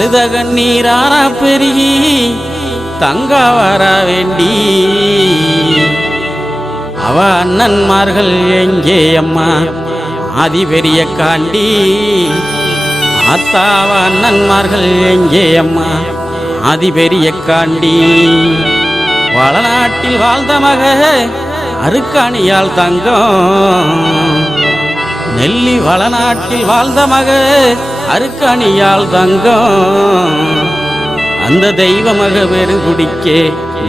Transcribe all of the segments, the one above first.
அழுத கண்ணீரான பெருகி தங்க வர வேண்டி அவ அண்ணன்மார்கள் எங்கே அம்மா ஆதி பெரிய காண்டி ஆத்தாவ அண்ணன்மார்கள் எங்கே அம்மா ஆதி பெரிய காண்டி வளநாட்டில் வாழ்ந்த மக அருக்காணியால் தங்கம் நெல்லி வளநாட்டில் வாழ்ந்த மக அருக்காணியால் தங்கம் அந்த தெய்வ மக பெருங்குடிக்கே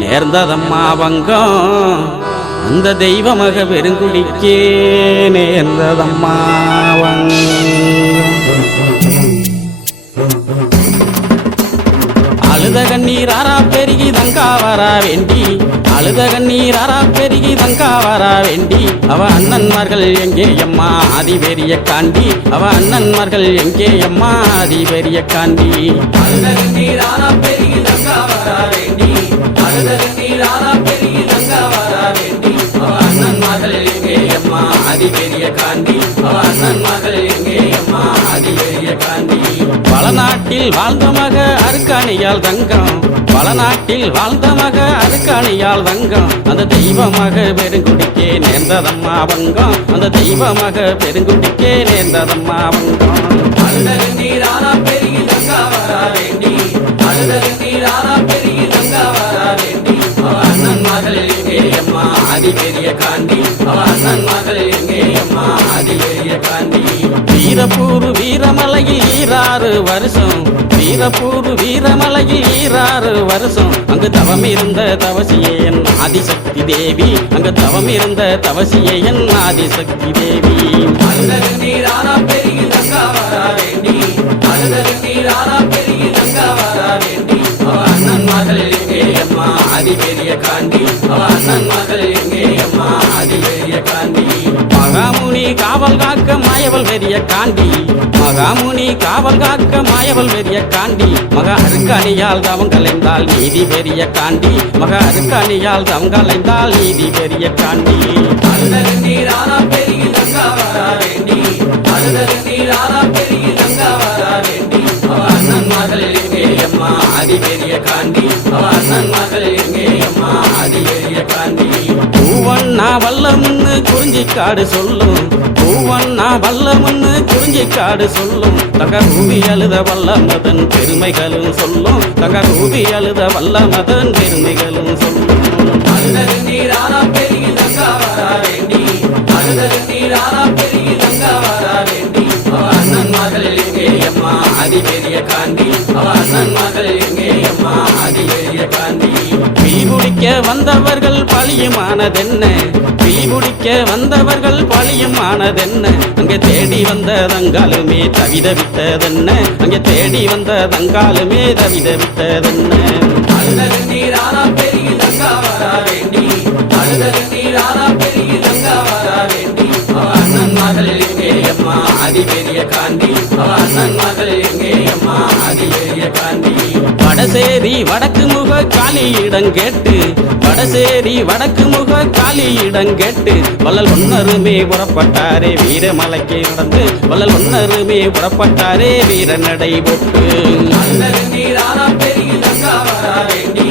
நேர்ந்ததம்மா வங்கம் அந்த தெய்வ மக பெருங்குடிக்கே நேர்ந்ததம்மா அழுத கண்ணீராரா பெருகி தங்கா வர வேண்டி அழுத கண்ணீராரா பெருகி தங்கா வர வேண்டி அவ அண்ணன்மார்கள் எங்கே அம்மா ஆதி பெரிய காண்டி அவ அண்ணன்மார்கள் எங்கே அம்மா ஆதி பெரிய காண்டி அழுத கண்ணீராரா பெருகி தங்கா வர வேண்டி அழுத கண்ணீராரா பெருகி தங்கா வர வேண்டி அவ அண்ணன்மார்கள் எங்கே அம்மா ஆதி பெரிய காண்டி அவ அண்ணன்மார்கள் எங்கே அம்மா ஆதி பெரிய காண்டி வளநாட்டில் வாழ்ந்த மக அருக்காணியால் தங்கம் வளநாட்டில் வாழ்ந்த மக அருக்காணியால் தங்கம் அந்த தெய்வ மக பெருங்குடிக்கே நேர்ந்ததம்மா வங்கம் அந்த தெய்வ மக பெருங்குடிக்கே நேர்ந்ததம்மா வங்கம் அழுத கண்ணீராரா பெருகி தங்கா வர வேண்டி அழுத கண்ணீராரா பெருகி தங்கா வர வேண்டி அவ அண்ணன்மார்கள் எங்கே அம்மா ஆதி பெரிய காண்டி அவ அண்ணன்மார்கள் எங்கே அம்மா ஆதி பெரிய காண்டி வீரப்பூர் வீரமலையில் 6 வருஷம் வீரப்பூர் வீரமலையில் 6 வருஷம் அங்கு தவம் இருந்த தவசியே என் ஆதிசக்தி தேவி அங்கு தவம் இருந்த தவசியே என் ஆதிசக்தி தேவி அழுத கண்ணீராரா பெருகி தங்கா வர வேண்டி அழுத கண்ணீராரா பெருகி தங்கா வர வேண்டி அவ அண்ணன்மார்கள் எங்கே அம்மா ஆதி பெரிய காண்டி அவ அண்ணன்மார்கள் எங்கே அம்மா ஆதி பெரிய காண்டி மகாமுனி காவல் காக்க மாயவள் பெரிய காண்டி மகாமுனி காவல் காக்க மாயவள் பெரிய காண்டி மக அருக்காணியால் தவம் கலைந்தால் நீதி பெரிய காண்டி மக அருக்காணியால் தவம் கலைந்தால் நீதி பெரிய காண்டி அழுத கண்ணீராரா பெருகி தங்கா வர வேண்டி அழுத கண்ணீராரா பெருகி தங்கா வர வேண்டி அவ அண்ணன்மார்கள் எங்கே அம்மா ஆதி பெரிய காண்டி அவ அண்ணன்மார்கள் எங்கே அம்மா ஆதி பெரிய காண்டி பூவண்ணா வல்லமுன்னு குறிஞ்சிக்காடு சொல்லும் பூவண்ணா வல்லமுன்னு குறிஞ்சிக்காடு சொல்லும் தங்க ரூபி அழுத வல்லமதன் பெருமைகளும் சொல்லும் தங்க ரூபி அழுத வல்லமதன் பெருமைகளும் சொல்லும் அழுத கண்ணீராரா பெருகி தங்கா வர வேண்டி அழுத கண்ணீராரா பெருகி தங்கா வர வேண்டி அவ அண்ணன்மார்கள் எங்கே அம்மா ஆதி பெரிய காண்டி அவ அண்ணன்மார்கள் எங்கே அம்மா ஆதி பெரிய காண்டி பிடிக்க வந்தவர்கள் பழியுமானதென்ன பிடிக்க வந்தவர்கள் பழியுமானதென்ன அங்கே தேடி வந்த தங்காலுமே தவிதவித்ததென்ன அங்கே தேடி வந்த தங்காலுமே தவிதவித்ததென்ன அழுத கண்ணீராரா பெருகி தங்கா வர வேண்டி அழுத கண்ணீராரா பெருகி தங்கா வர வேண்டி அவ அண்ணன்மார்கள் எங்கே அம்மா ஆதி பெரிய காண்டி அவ அண்ணன்மார்கள் எங்கே அம்மா ஆதி பெரிய காண்டி வடசேரி வடக்கு முக காளியிடம் கேட்டு வடசேரி வடக்கு முக காளியிடம் கேட்டு வள்ளல் ஒன்னருமே புறப்பட்டாரே வீரமலைக்கு நடந்து வள்ளல் ஒன்னருமே புறப்பட்டாரே வீர நடை போட்டு அழுத கண்ணீராரா பெருகி தங்கா வர வேண்டி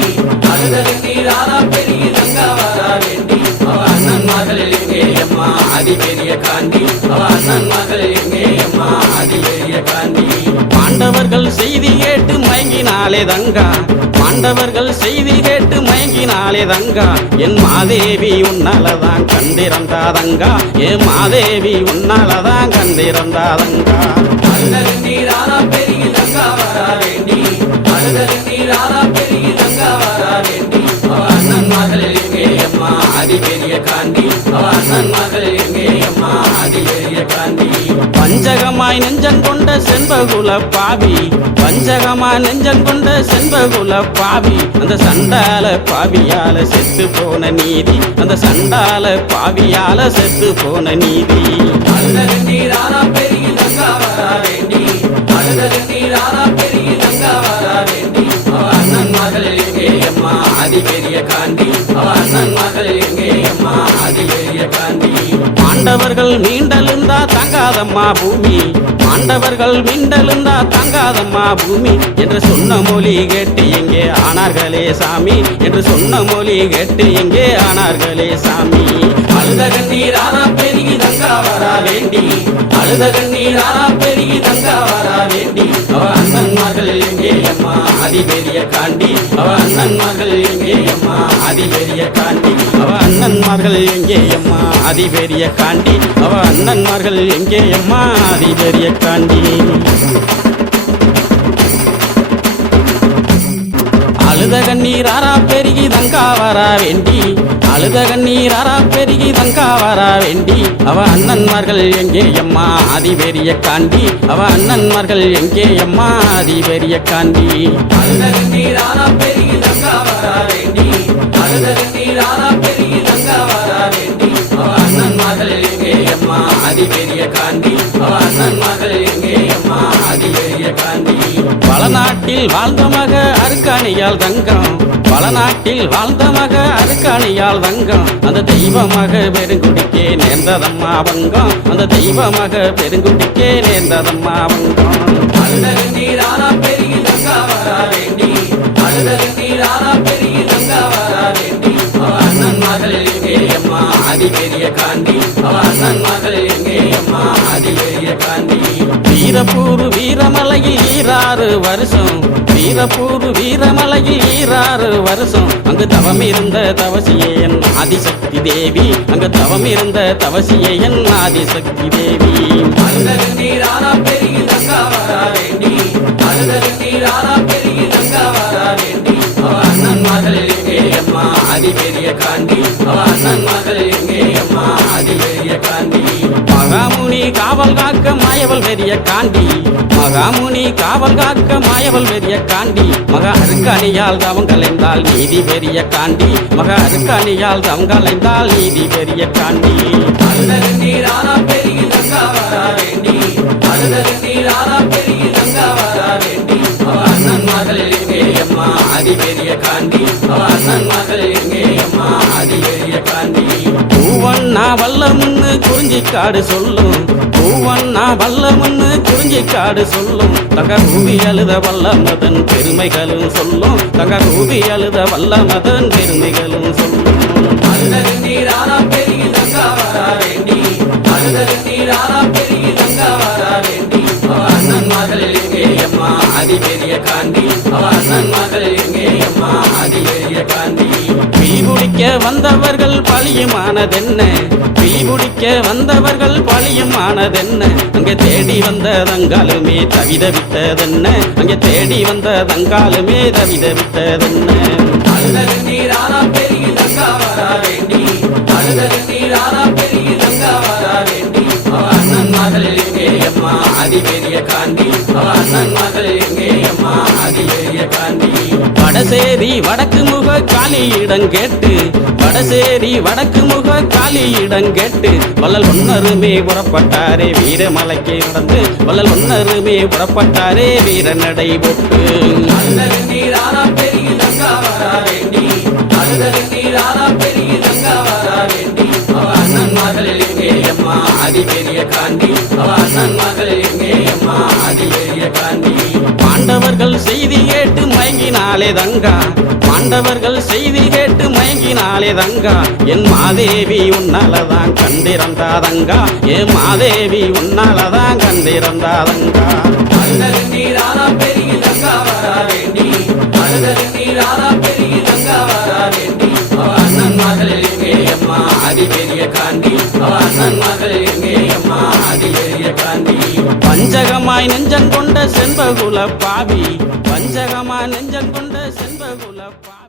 அழுத கண்ணீராரா பெருகி தங்கா வர வேண்டி அவ அண்ணன்மார்கள் எங்கே அம்மா ஆதி பெரிய காண்டி அவ அண்ணன்மார்கள் எங்கே அம்மா ஆதி பெரிய காண்டி பாண்டவர்கள் செய்தி கேட்டு மயங்கினாலே தங்கா பாண்டவர்கள் செய்தி கேட்டு மயங்கினாலே தங்கா என் மாதேவி உன்னாலதான் கண்டிருந்தாதங்கா என் மாதேவி உன்னாலதான் கண்டிருந்தாதங்கா அழுத கண்ணீராரா பெருகி தங்கா வர வேண்டி அழுத கண்ணீராரா பெருகி தங்கா வர வேண்டி அவ அண்ணன்மார்கள் எங்கே அம்மா ஆதி பெரிய காண்டி அவ அண்ணன்மார்கள் எங்கே அம்மா ஆதி பெரிய காண்டி பஞ்சகமாய் நெஞ்சம் கொண்ட செண்பகுல பாவி பஞ்சகமாய் நெஞ்சம் கொண்ட செண்பகுல பாவி அந்த சண்டால பாவியால செத்து போன நீதி அந்த சண்டால பாவியால செத்து போன நீதி அழுத கண்ணீராரா பெருகி தங்கா வர வேண்டி அழுத கண்ணீராரா பெருகி தங்கா வர வேண்டி அவ அண்ணன்மார்கள் எங்கே அம்மா ஆதி பெரிய காண்டி அவ அண்ணன்மார்கள் எங்கே அம்மா ஆதி பெரிய காண்டி பாண்டவர்கள் மீண்டெழுந்தா தங்காத தாங்காதம்மா பூமி, ஆண்டவர்கள் மிண்டலுந்தா தாங்காதம்மா பூமி என்று சொன்ன மொழி கேட்டு எங்கே ஆனார்களே சாமி, என்று சொன்ன மொழி கேட்டு எங்கே ஆனார்களே சாமி. அழுத கண்ணீரானா பெருகி தங்கா வரா வேண்டி, அழுத கண்ணீரானா பெருகி தங்கா வரா வேண்டி, அவ அண்ணன்மார்கள் எங்கே அம்மா அதிபெரிய காண்டி, அவ அண்ணன்மார்கள் எங்கே அம்மா அதிபெரிய காண்டி, அவ அண்ணன்மார்கள் எங்கே அம்மா அதிபெரிய காண்டி, அவ அண்ணன்மார்கள் எங்கே அம்மா அதிபெரிய காண்டி. அழுத கண்ணீராரா பெருகி தங்கா வரா வேண்டி, அழுத கண்ணீராரா பெருகி தங்கா வரா வேண்டி, அவ அண்ணன்மார்கள் எங்கே அம்மா அதிபெரிய காண்டி, அவ அண்ணன்மார்கள் எங்கே அம்மா அதிபெரிய காண்டி. அழுத கண்ணீரானா பெருகி தங்கா வரா வேண்டி, அழுத கண்ணீரானா பெருகி தங்கா வரா வேண்டி, அவ அண்ணன்மார்கள் எங்கே அம்மா அதிபெரிய காண்டி, அவ அண்ணன்மார்கள் எங்கே அம்மா அதிபெரிய காண்டி. பல நாட்டில் வாழ்ந்த மக அருக்காணியால் தங்கம், பல நாட்டில் வாழ்ந்த மக அருக்காணியால் தங்கம், அந்த தெய்வமாக பெருங்குடிக்கே நேர்ந்ததம்மா வங்கம், அந்த தெய்வமாக பெருங்குடிக்கே நேர்ந்ததம்மா வங்கம். அழுத கண்ணீரானா பெருகி தங்கா வரா வேண்டி, அழுத கண்ணீரானா பெருகி தங்கா வரா வேண்டி, அவ அண்ணன்மார்கள் எங்கே அம்மா அதிபெரிய காண்டி, அவ அண்ணன்மார்கள் எங்கே அம்மா அதிபெரிய காண்டி. வீரப்பூர் வீரமலையில் 6 வருஷம், வீரப்பூர் வீரமலையில் 6 வருஷம், அங்கு தவம் இருந்த தவசியே என் ஆதிசக்தி தேவி, அங்கு தவம் இருந்த தவசியே என் ஆதிசக்தி தேவி. அழுத கண்ணீரானா பெருகி தங்கா வரா வேண்டி, அழுத கண்ணீரானா பெருகி தங்கா வரா வேண்டி, அவ அண்ணன்மார்கள் எங்கே அம்மா அதிபெரிய காண்டி, அவ அண்ணன்மார்கள் எங்கே அம்மா அதிபெரிய காண்டி. மகாமுனி காவல் காக்க மாயவள் பெரிய காண்டி, மகாமுனி காவல் காக்க மாயவள் பெரிய காண்டி, மக அருக்காணியால் தவம் கலைந்தால் நீதி பெரிய காண்டி, மக அருக்காணியால் தவம் கலைந்தால் நீதி பெரிய காண்டி. அழுத கண்ணீரானா பெருகி தங்கா வரா வேண்டி, அழுத கண்ணீரானா பெருகி தங்கா வரா வேண்டி, அவ அண்ணன்மார்கள் எங்கே அம்மா அதிபெரிய காண்டி, அவ அண்ணன்மார்கள் எங்கே அம்மா அதிபெரிய காண்டி. பூவண்ணா வல்லமுன்னு குறிஞ்சிக்காடு சொல்லும், பூவண்ணா வல்லமுன்னு குறிஞ்சிக்காடு சொல்லும், தங்க ரூபி அழுத வல்லமதன் பெருமைகளும் சொல்லும், தங்க ரூபி அழுத வல்லமதன் பெருமைகளும் சொல்லும். அழுத கண்ணீரானா பெருகி தங்கா வரா வேண்டி, அழுத கண்ணீரானா பெருகி தங்கா வரா வேண்டி, அவ அண்ணன்மார்கள் எங்கே அம்மா அதிபெரிய காண்டி, அவ அண்ணன்மார்கள் எங்கே அம்மா அதிபெரிய காண்டி. பிடிக்க வந்தவர்கள் பழியுமானதென்ன, பிடிக்க வந்தவர்கள் பழியுமானதென்ன, அங்கே தேடி வந்த தங்காலுமே தவிதவித்ததென்ன, அங்கே தேடி வந்த தங்காலுமே தவிதவித்ததென்ன. அழுத கண்ணீரானா பெருகி தங்கா வரா வேண்டி, அழுத கண்ணீரானா பெருகி தங்கா வரா வேண்டி, அவ அண்ணன்மார்கள் எங்கே அம்மா அதிபெரிய காண்டி, அவ அண்ணன்மார்கள் எங்கே அம்மா அதிபெரிய காண்டி. வடசேரி வடக்கு முக காலியிடம் கேட்டு, வடசேரி வடக்கு முக காலியிடம் கேட்டு, வள்ளல் ஒன்னருமே புறப்பட்டாரே வீரமலைக்கு நடந்து, வள்ளல் ஒன்னருமே புறப்பட்டாரே வீர நடை போட்டு. அழுத கண்ணீரானா பெருகி தங்கா வரா வேண்டி, அழுத கண்ணீரானா பெருகி தங்கா வரா வேண்டி, அவ அண்ணன்மார்கள் எங்கே அம்மா அதிபெரிய காண்டி, அவ அண்ணன்மார்கள் எங்கே அம்மா அதிபெரிய காண்டி. பாண்டவர்கள் செய்தி கேட்டு மயங்கினாலே தங்கா, பாண்டவர்கள் செய்தி கேட்டு மயங்கினாலே தங்கா, என் மாதேவி உன்னாலதான் கண்டிருந்தாதங்கா, என் மாதேவி உன்னாலதான் கண்டிருந்தாதங்கா. அழுத கண்ணீரானா பெருகி தங்கா வரா வேண்டி, அழுத கண்ணீரானா பெருகி தங்கா வரா வேண்டி, அவ அண்ணன்மார்கள் எங்கே அம்மா அதிபெரிய காண்டி, அவ அண்ணன்மார்கள் எங்கே அம்மா அதிபெரிய காண்டி. பஞ்சகமாய் நெஞ்சங்கொண்ட செண்பகுல பாவி, பஞ்சகமாய் நெஞ்சங்கொண்ட செண்பகுல பாவி.